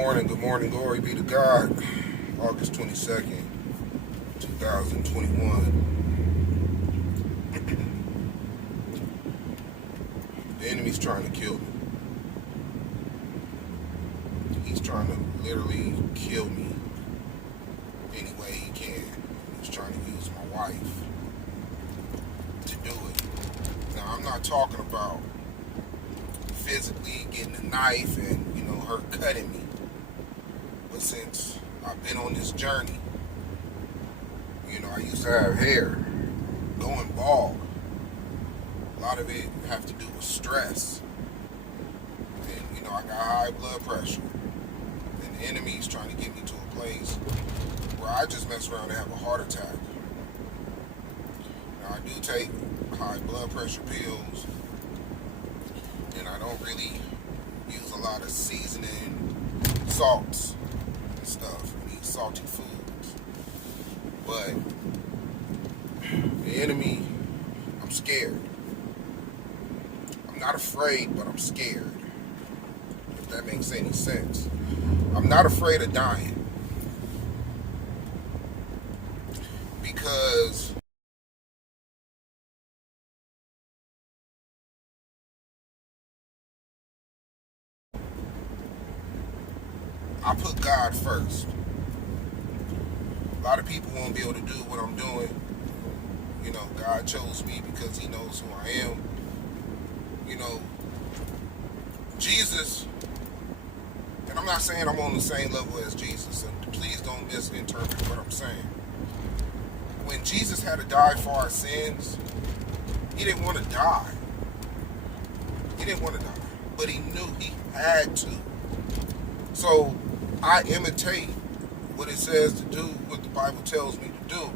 Good morning, glory be to God. August 22nd, 2021. The enemy's trying to kill me. He's trying to literally kill me any way he can. He's trying to use my wife to do it. Now, I'm not talking about physically getting a knife and, her cutting me. But since I've been on this journey, I used to have hair going bald. A lot of it have to do with stress. And, I got high blood pressure. And the enemy's trying to get me to a place where I just mess around and have a heart attack. Now, I do take high blood pressure pills. And I don't really use a lot of seasoning, salts, and stuff. I eat salty foods. But the enemy, I'm scared. I'm not afraid, but I'm scared. If that makes any sense. I'm not afraid of dying. Because I put God first. A lot of people won't be able to do what I'm doing. God chose me because he knows who I am. Jesus, and I'm not saying I'm on the same level as Jesus, and please don't misinterpret what I'm saying. When Jesus had to die for our sins, he didn't want to die. He didn't want to die, but he knew he had to. So I imitate what it says to do, what the Bible tells me to do.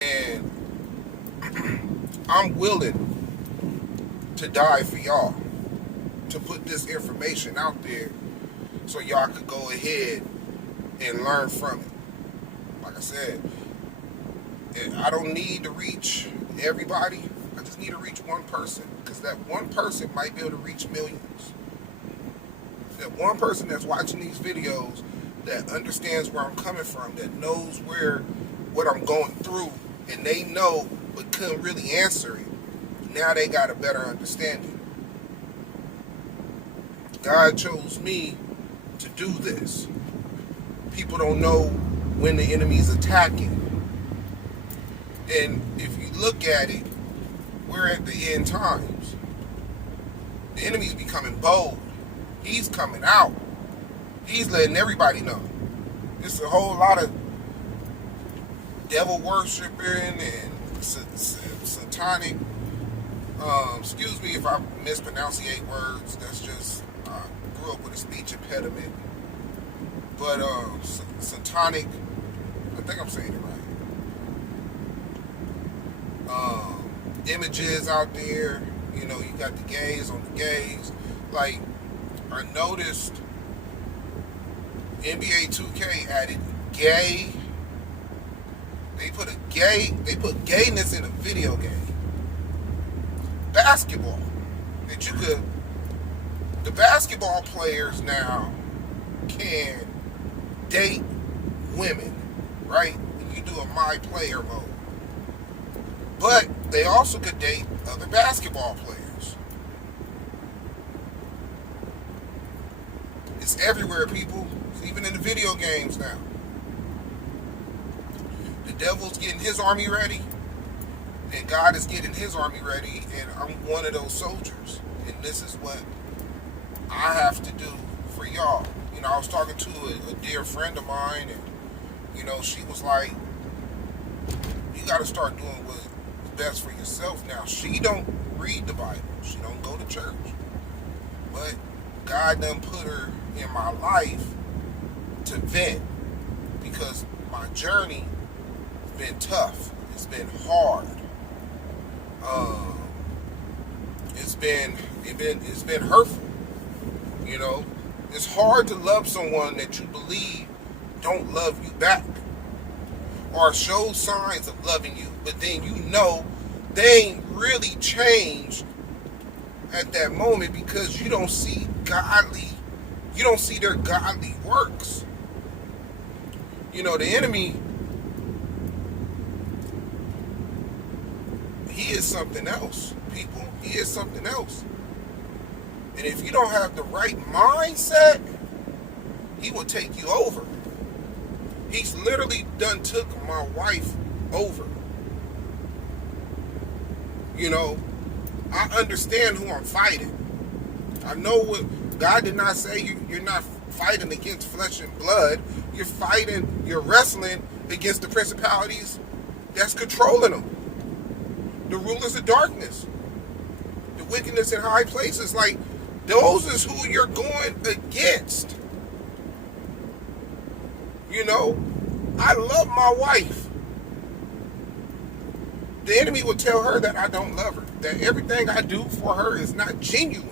And I'm willing to die for y'all, to put this information out there so y'all could go ahead and learn from it. Like I said, I don't need to reach everybody. I just need to reach one person, because that one person might be able to reach millions. That one person that's watching these videos, that understands where I'm coming from, that knows what I'm going through, and they know but couldn't really answer it. Now they got a better understanding. God chose me to do this. People don't know when the enemy's attacking. And if you look at it, we're at the end times. The enemy's becoming bold. He's coming out. He's letting everybody know. It's a whole lot of devil worshiping and satanic. Excuse me if I mispronunciate words. That's just, I grew up with a speech impediment. But satanic, I think I'm saying it right. Images out there. You got the gays on the gays. Like, I noticed NBA 2K added gay. They put gayness in a video game. Basketball. The basketball players now can date women, right? You do a my player mode. But they also could date other basketball players. It's everywhere, people. It's even in the video games now. The devil's getting his army ready, and God is getting his army ready, and I'm one of those soldiers. And this is what I have to do for y'all. I was talking to a dear friend of mine, and, she was like, you got to start doing what's best for yourself now. She don't read the Bible. She don't go to church. But God done put her in my life to vent, because my journey has been tough. It's been hard. It's been hurtful. It's hard to love someone that you believe don't love you back. or show signs of loving you, but then you know they ain't really changed at that moment because you don't see their godly works. You know, the enemy, he is something else, people. He is something else. And if you don't have the right mindset, he will take you over. He's literally done took my wife over. You know, I understand who I'm fighting. I know what God did not say. You're not fighting against flesh and blood. You're wrestling against the principalities that's controlling them. The rulers of darkness. The wickedness in high places. Like, those is who you're going against. You know, I love my wife. The enemy will tell her that I don't love her, that everything I do for her is not genuine,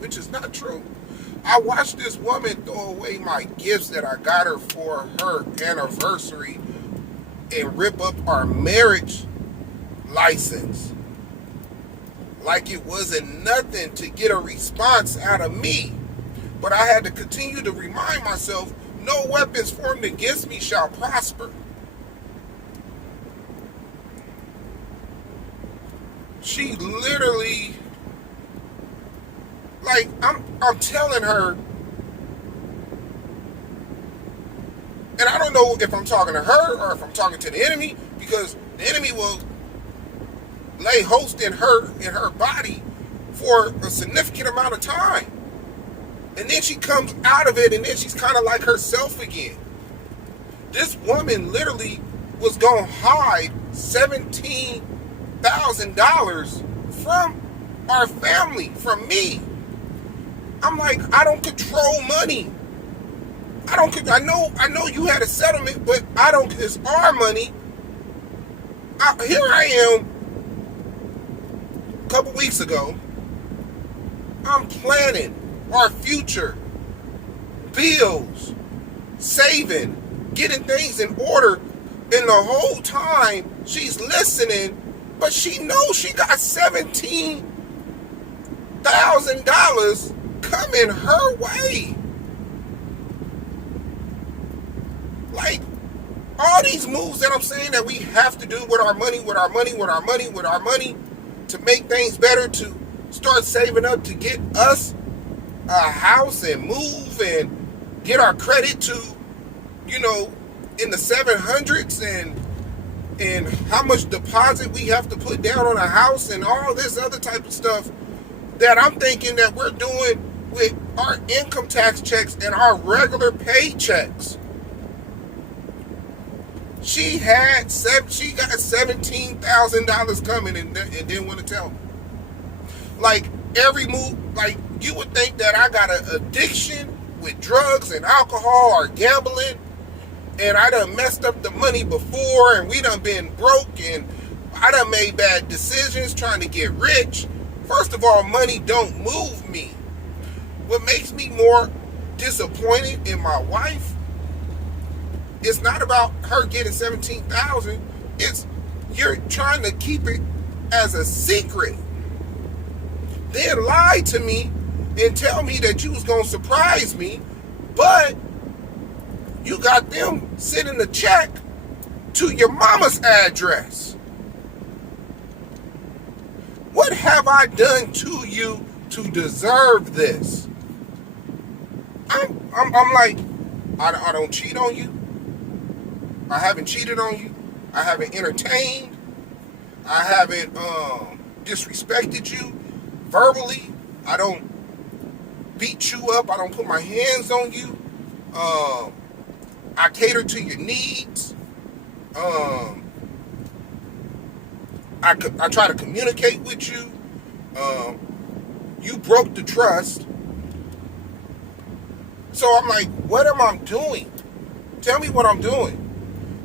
which is not true. I watched this woman throw away my gifts that I got her for her anniversary and rip up our marriage license like it wasn't nothing to get a response out of me. But I had to continue to remind myself, no weapons formed against me shall prosper. She literally, like, I'm telling her, and I don't know if I'm talking to her or if I'm talking to the enemy, because the enemy will lay host in her body for a significant amount of time. And then she comes out of it, and then she's kind of like herself again. This woman literally was going to hide $17,000 from our family, from me. I'm like, I don't control money. I know you had a settlement, but it's our money. Here I am, a couple weeks ago, I'm planning our future, bills, saving, getting things in order, and the whole time she's listening, but she knows she got $17,000 coming her way. Like, all these moves that I'm saying that we have to do with our money, to make things better, to start saving up to get us a house and move and get our credit to, you know, in the 700s, and how much deposit we have to put down on a house and all this other type of stuff that I'm thinking that we're doing with our income tax checks and our regular paychecks. She got $17,000 coming and didn't want to tell me. Like, every move, like, you would think that I got an addiction with drugs and alcohol or gambling, and I done messed up the money before, and we done been broke, and I done made bad decisions trying to get rich. First of all, money don't move me. What makes me more disappointed in my wife, it's not about her getting $17,000. It's you're trying to keep it as a secret. Then lie to me and tell me that you was going to surprise me, but you got them sending a check to your mama's address. What have I done to you to deserve this? I'm like, I don't cheat on you. I haven't cheated on you. I haven't entertained. I haven't disrespected you verbally. I don't beat you up. I don't put my hands on you. I cater to your needs. I try to communicate with you. You broke the trust. So I'm like, what am I doing? Tell me what I'm doing.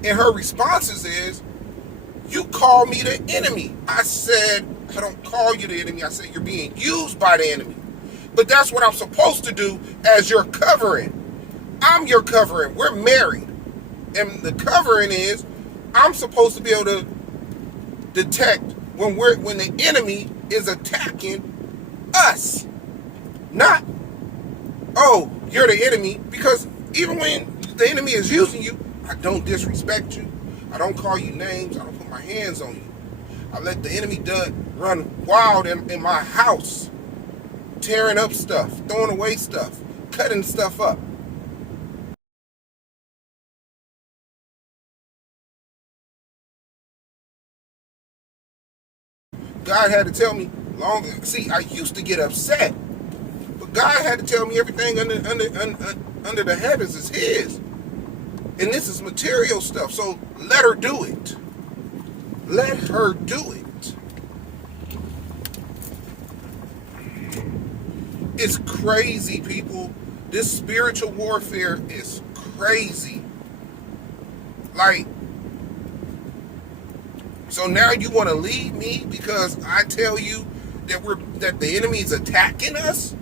And her responses is, you call me the enemy. I said, I don't call you the enemy. I said, you're being used by the enemy. But that's what I'm supposed to do as your covering. I'm your covering. We're married. And the covering is, I'm supposed to be able to detect when the enemy is attacking us. Not, oh, you're the enemy, because even when the enemy is using you, I don't disrespect you. I don't call you names. I don't put my hands on you. I let the enemy run wild in my house, tearing up stuff, throwing away stuff, cutting stuff up. God had to tell me see, I used to get upset, but God had to tell me everything under the heavens is his. And this is material stuff, so let her do it. Let her do it. It's crazy, people. This spiritual warfare is crazy. Like, so now you want to leave me because I tell you that the enemy is attacking us,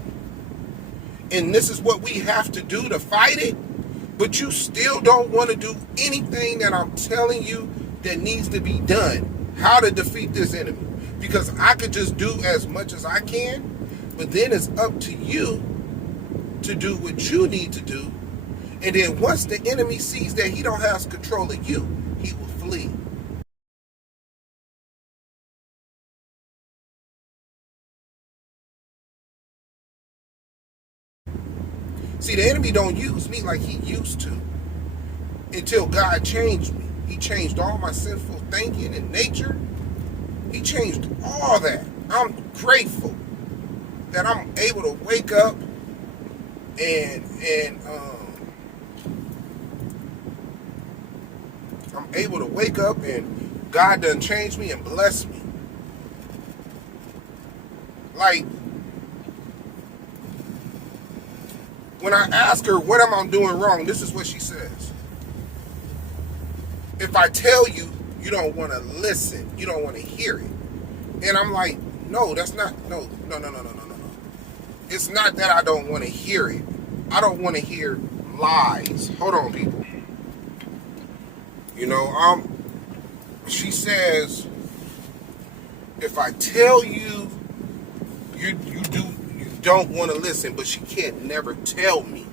and this is what we have to do to fight it, but you still don't want to do anything that I'm telling you that needs to be done, how to defeat this enemy. Because I could just do as much as I can, but then it's up to you to do what you need to do. And then once the enemy sees that he don't have control of you, he will flee. See, the enemy don't use me like he used to until God changed me. He changed all my sinful thinking and nature. He changed all that. I'm grateful that I'm able to wake up and I'm able to wake up and God done changed me and blessed me. Like, when I ask her, what am I doing wrong? This is what she says. If I tell you, you don't want to listen. You don't want to hear it. And I'm like, no, that's not, no. It's not that I don't want to hear it. I don't want to hear lies. Hold on, people. You know, she says, if I tell you, you don't want to listen, but she can't never tell me.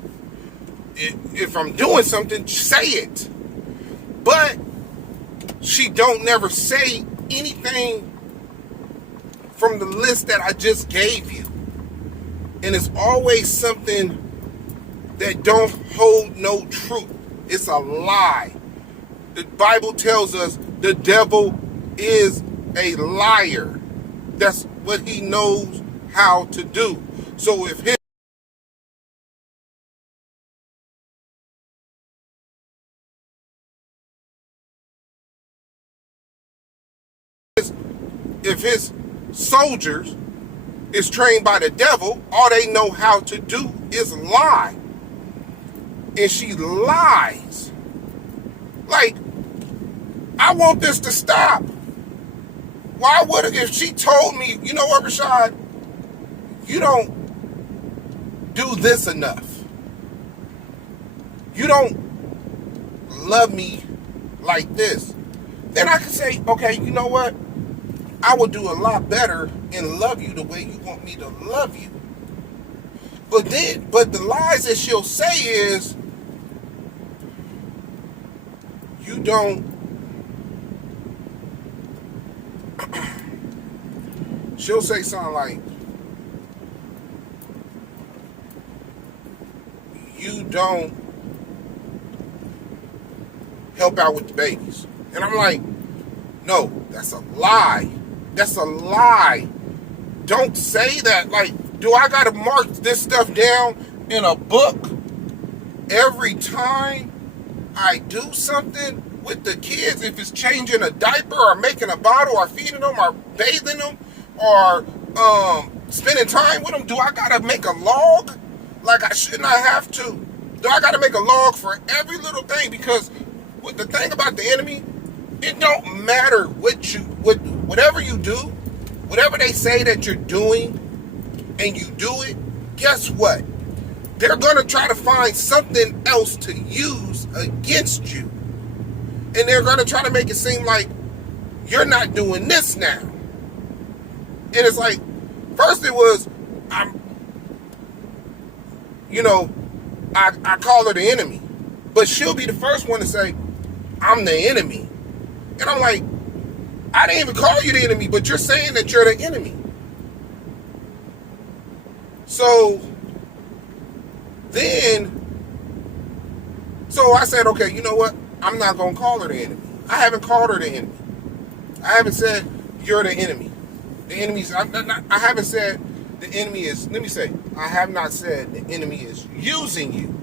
If I'm doing something, say it. But she don't never say anything from the list that I just gave you. And it's always something that don't hold no truth. It's a lie. The Bible tells us the devil is a liar. That's what he knows how to do. So if his soldiers is trained by the devil, all they know how to do is lie. And she lies. Like, I want this to stop. Why would it, if she told me, you know what, Rashad, you don't do this enough. You don't love me like this. Then I could say, okay, you know what? I will do a lot better and love you the way you want me to love you. But the lies that she'll say is, you don't, she'll say something like, you don't help out with the babies. And I'm like, no, that's a lie. That's a lie. Don't say that. Like, do I gotta mark this stuff down in a book every time I do something with the kids? If it's changing a diaper or making a bottle or feeding them or bathing them or spending time with them, do I gotta make a log? Like, I should not have to. Do I gotta make a log for every little thing? Because with the thing about the enemy, it don't matter whatever you do, whatever they say that you're doing, and you do it, guess what? They're going to try to find something else to use against you. And they're going to try to make it seem like you're not doing this now. And it's like, first it was, I'm, you know, I call her the enemy. But she'll be the first one to say, I'm the enemy. And I'm like, I didn't even call you the enemy, but you're saying that you're the enemy. So I said, okay, you know what? I'm not going to call her the enemy. I haven't called her the enemy. I haven't said you're the enemy. The enemy's, I haven't said the enemy is, let me say, I have not said the enemy is using you.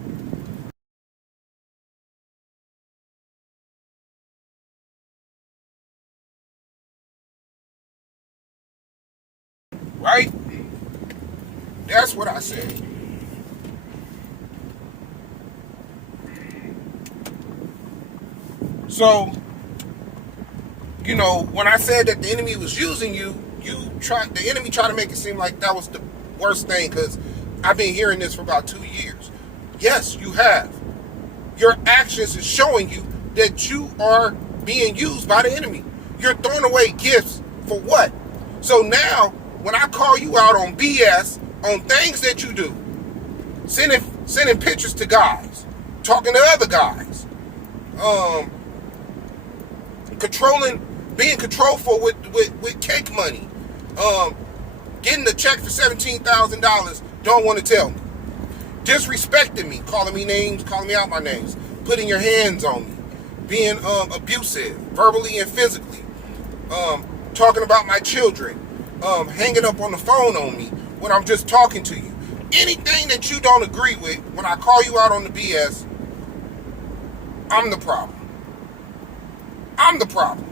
Right? That's what I said. So, you know, when I said that the enemy was using you, the enemy tried to make it seem like that was the worst thing, because I've been hearing this for about 2 years. Yes, you have. Your actions is showing you that you are being used by the enemy. You're throwing away gifts for what? So now, when I call you out on BS, on things that you do, sending pictures to guys, talking to other guys, being controlful with cake money, getting a check for $17,000, don't want to tell me, disrespecting me, calling me names, calling me out my names, putting your hands on me, being abusive, verbally and physically, talking about my children, hanging up on the phone on me when I'm just talking to you. Anything that you don't agree with, when I call you out on the BS, I'm the problem. I'm the problem.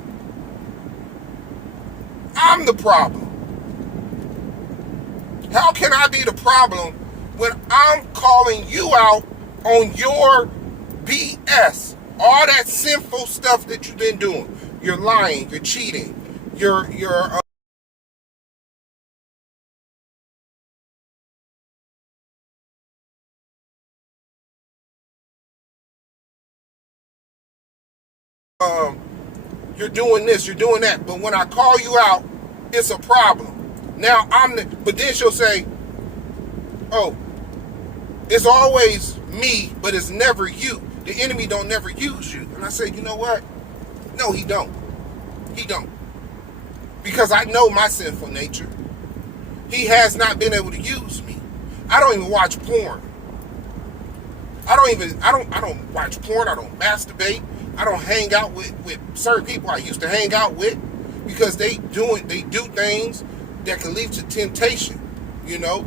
I'm the problem. How can I be the problem when I'm calling you out on your BS? All that sinful stuff that you've been doing. You're lying, you're cheating, you're you're doing this, you're doing that. But when I call you out, it's a problem. Now but then she'll say, oh, it's always me, but it's never you. The enemy don't never use you. And I say, you know what? No, he don't. He don't. Because I know my sinful nature. He has not been able to use me. I don't even watch porn. I don't watch porn. I don't masturbate. I don't hang out with certain people I used to hang out with, because they do things that can lead to temptation. You know,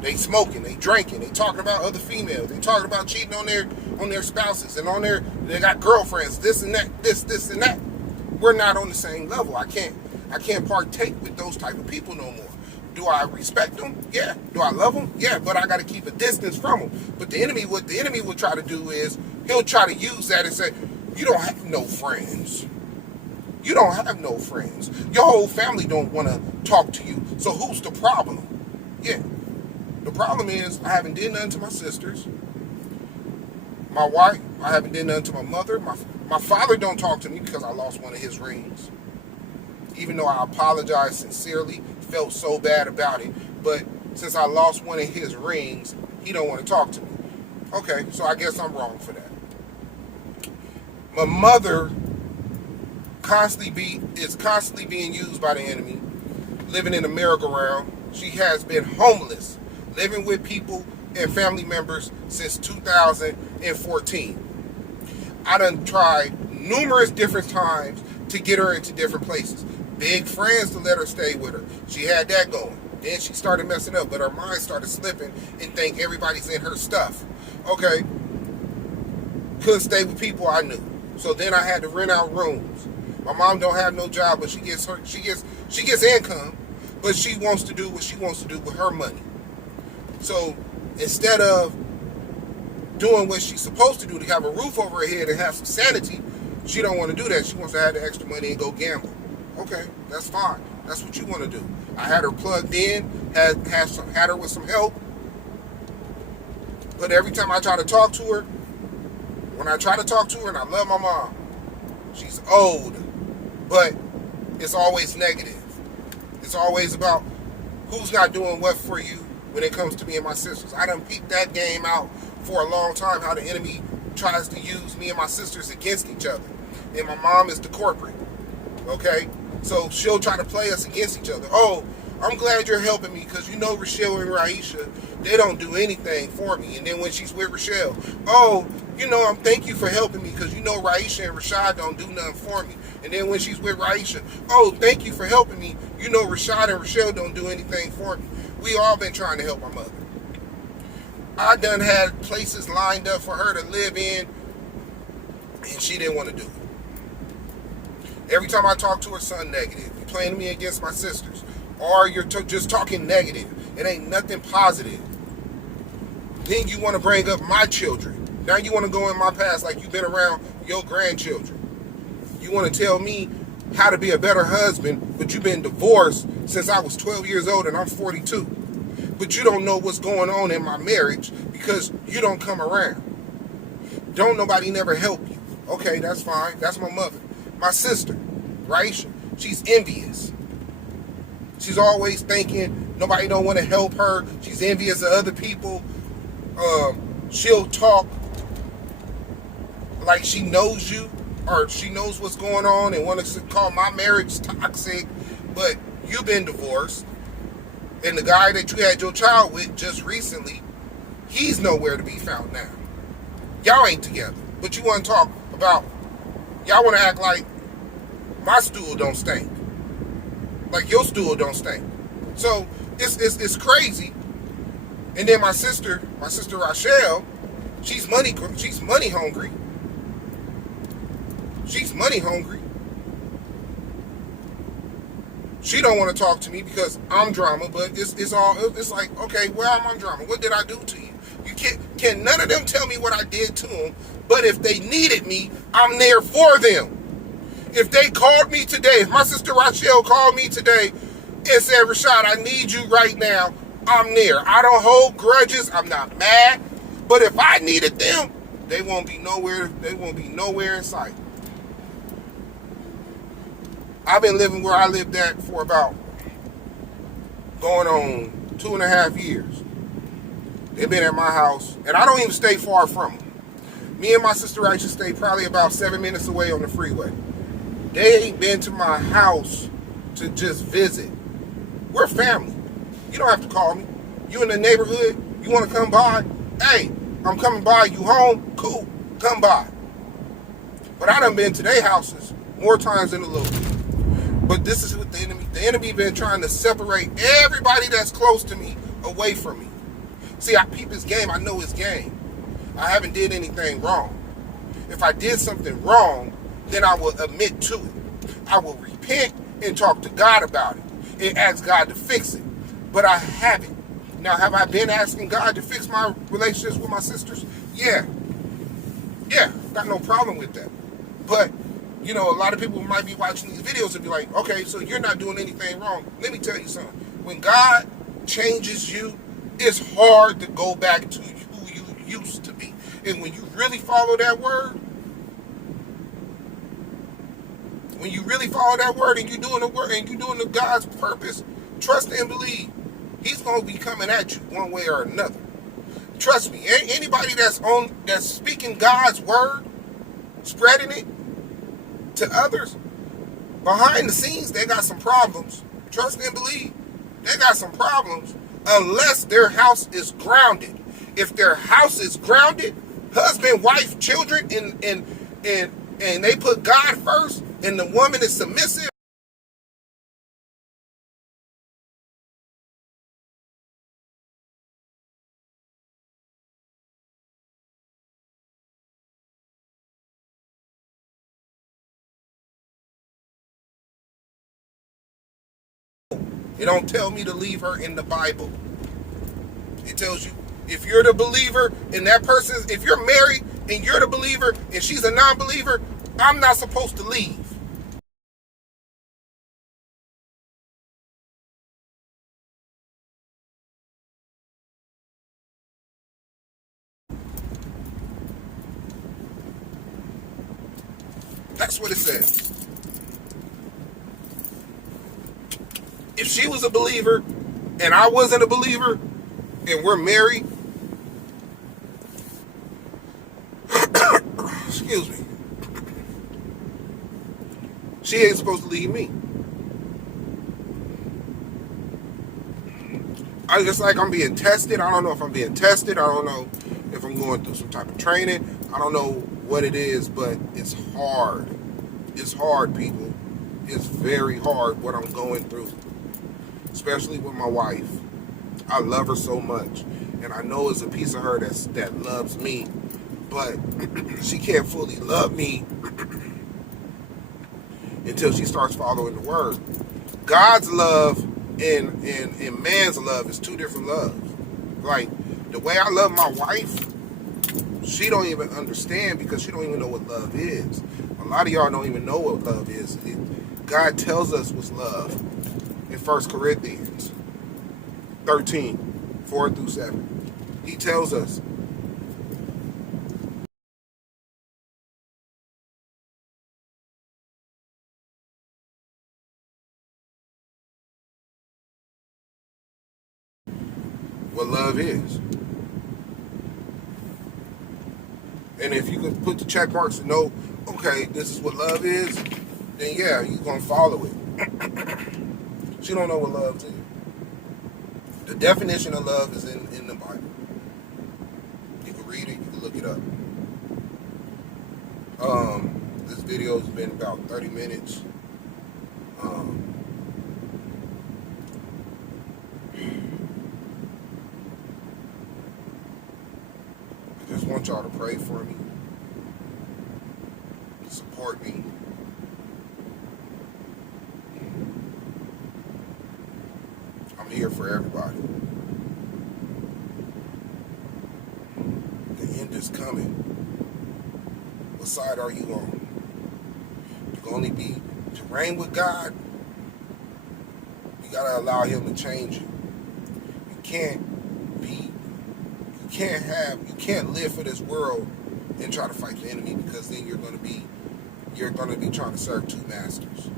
they smoking, they drinking, they talking about other females, they talking about cheating on their spouses, and they got girlfriends, this and that, this and that. We're not on the same level. I can't partake with those type of people no more. Do I respect them? Yeah. Do I love them? Yeah. But I got to keep a distance from them. But what the enemy will try to do is, he'll try to use that and say, you don't have no friends. You don't have no friends. Your whole family don't want to talk to you. So who's the problem? Yeah. The problem is, I haven't did nothing to my sisters. My wife, I haven't did nothing to my mother. My father don't talk to me because I lost one of his rings. Even though I apologized sincerely, felt so bad about it. But since I lost one of his rings, he don't want to talk to me. Okay, so I guess I'm wrong for that. My mother is constantly being used by the enemy, living in a merry-go-round. She has been homeless, living with people and family members since 2014. I done tried numerous different times to get her into different places. Big friends to let her stay with her. She had that going. Then she started messing up, but her mind started slipping and think everybody's in her stuff. Okay. Couldn't stay with people I knew. So then I had to rent out rooms. My mom don't have no job, but she gets income, but she wants to do what she wants to do with her money. So instead of doing what she's supposed to do, to have a roof over her head and have some sanity, she don't want to do that. She wants to have the extra money and go gamble. Okay, that's fine. That's what you want to do. I had her plugged in, had her with some help. But every time I try to talk to her, when I try to talk to her, and I love my mom, She's old, but it's always negative. It's always about who's not doing what for you when it comes to me and my sisters. I done peeped that game out for a long time, how the enemy tries to use me and my sisters against each other. And my mom is the corporate, okay? So she'll try to play us against each other. Oh, I'm glad you're helping me because you know Rochelle and Raisha, they don't do anything for me. And then when she's with Rochelle, oh, thank you for helping me because you know Raisha and Rashad don't do nothing for me. And then when she's with Raisha, oh, thank you for helping me. You know Rashad and Rochelle don't do anything for me. We all been trying to help my mother. I done had places lined up for her to live in, and she didn't want to do it. Every time I talk to her son negative, you're playing me against my sisters, or you're just talking negative. It ain't nothing positive. Then you want to bring up my children. Now you want to go in my past like you've been around your grandchildren. You want to tell me how to be a better husband, but you've been divorced since I was 12 years old and I'm 42. But you don't know what's going on in my marriage because you don't come around. Don't nobody never help you. Okay, that's fine. That's my mother. My sister, Raisha, she's envious. She's always thinking nobody don't want to help her. She's envious of other people. She'll talk like she knows you or she knows what's going on and wants to call my marriage toxic, but you've been divorced. And the guy that you had your child with just recently, he's nowhere to be found now. Y'all ain't together. But you want to talk about, y'all want to act like my stool don't stink. Like your stool don't stink. So it's crazy. And then my sister Rochelle, she's money hungry. She's money hungry. She don't want to talk to me because I'm drama, but it's like, okay, well, I'm drama. What did I do to you? You can none of them tell me what I did to them, but if they needed me, I'm there for them. If they called me today, if my sister Rochelle called me today and said, Rashad, I need you right now, I'm there. I don't hold grudges. I'm not mad. But if I needed them, they won't be nowhere in sight. I've been living where I lived at for about going on 2.5 years. They've been at my house, and I don't even stay far from them. Me and my sister Aisha stay probably about 7 minutes away on the freeway. They ain't been to my house to just visit. We're family. You don't have to call me. You in the neighborhood, you want to come by? Hey, I'm coming by. You home? Cool. Come by. But I done been to their houses more times than a little bit. But this is what the enemy been trying to separate everybody that's close to me away from me. See, I peep his game. I know his game. I haven't did anything wrong. If I did something wrong, then I will admit to it. I will repent and talk to God about it and ask God to fix it. But I haven't. Now, have I been asking God to fix my relationships with my sisters? Yeah. Yeah, got no problem with that. But a lot of people might be watching these videos and be like, okay, so you're not doing anything wrong. Let me tell you something. When God changes you, it's hard to go back to who you used to be. And when you really follow that word, and you're doing the word and you're doing the God's purpose, trust and believe, he's going to be coming at you one way or another. Trust me, anybody that's speaking God's word, spreading it to others, behind the scenes, they got some problems. Trust and believe. They got some problems unless their house is grounded. If their house is grounded, husband, wife, children, and they put God first, and the woman is submissive, it don't tell me to leave her in the Bible. It tells you if you're the believer and if you're married and you're the believer and she's a non-believer, I'm not supposed to leave. That's what it says. If she was a believer and I wasn't a believer and we're married, excuse me, she ain't supposed to leave me. It's like I'm being tested. I don't know if I'm being tested. I don't know if I'm going through some type of training. I don't know what it is, but it's hard. It's hard, people. It's very hard what I'm going through, especially with my wife. I love her so much, and I know it's a piece of her that loves me, but she can't fully love me until she starts following the word. God's love and man's love is two different loves. Like the way I love my wife, she don't even understand because she don't even know what love is. A lot of y'all don't even know what love is. God tells us what's love in 1 Corinthians 13, 4 through 7. He tells us what love is. And if you can put the check marks and know, okay, this is what love is, then yeah, you're going to follow it. She don't know what love is. The definition of love is in the Bible. You can read it, you can look it up. This video has been about 30 minutes. I just want y'all to pray for me, support me. I'm here for everybody. The end is coming. What side are you on? You can only be to reign with God. You gotta allow Him to change you. You can't be. You can't live for this world and try to fight the enemy, because then you're gonna be trying to serve two masters.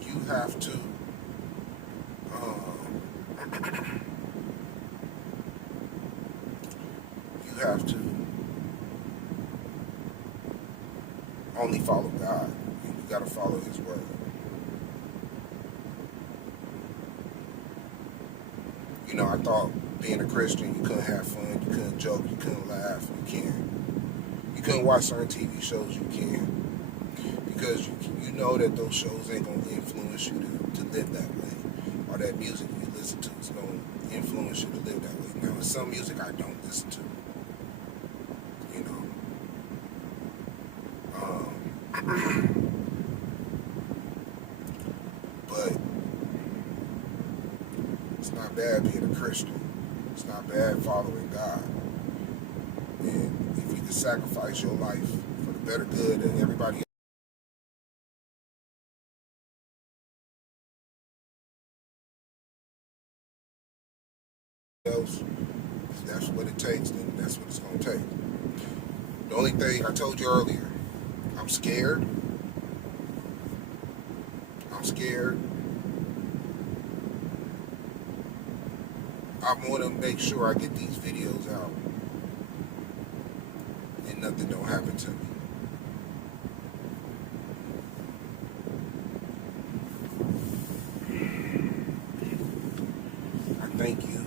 You have to. You have to only follow God. And you gotta follow His word. You know, I thought being a Christian, you couldn't have fun, you couldn't joke, you couldn't laugh. You can. You couldn't watch certain TV shows. You can, because you know that those shows ain't gonna influence you to live that way, or that music you listen to is gonna influence you to live that way. Now, there's some music I don't listen to. You know. But it's not bad being a Christian. It's not bad following God. And if you can sacrifice your life for the better good and everybody else, if that's what it takes, then that's what it's going to take. The only thing I told you earlier, I'm scared. I'm scared. I want to make sure I get these videos out and nothing don't happen to me. I thank you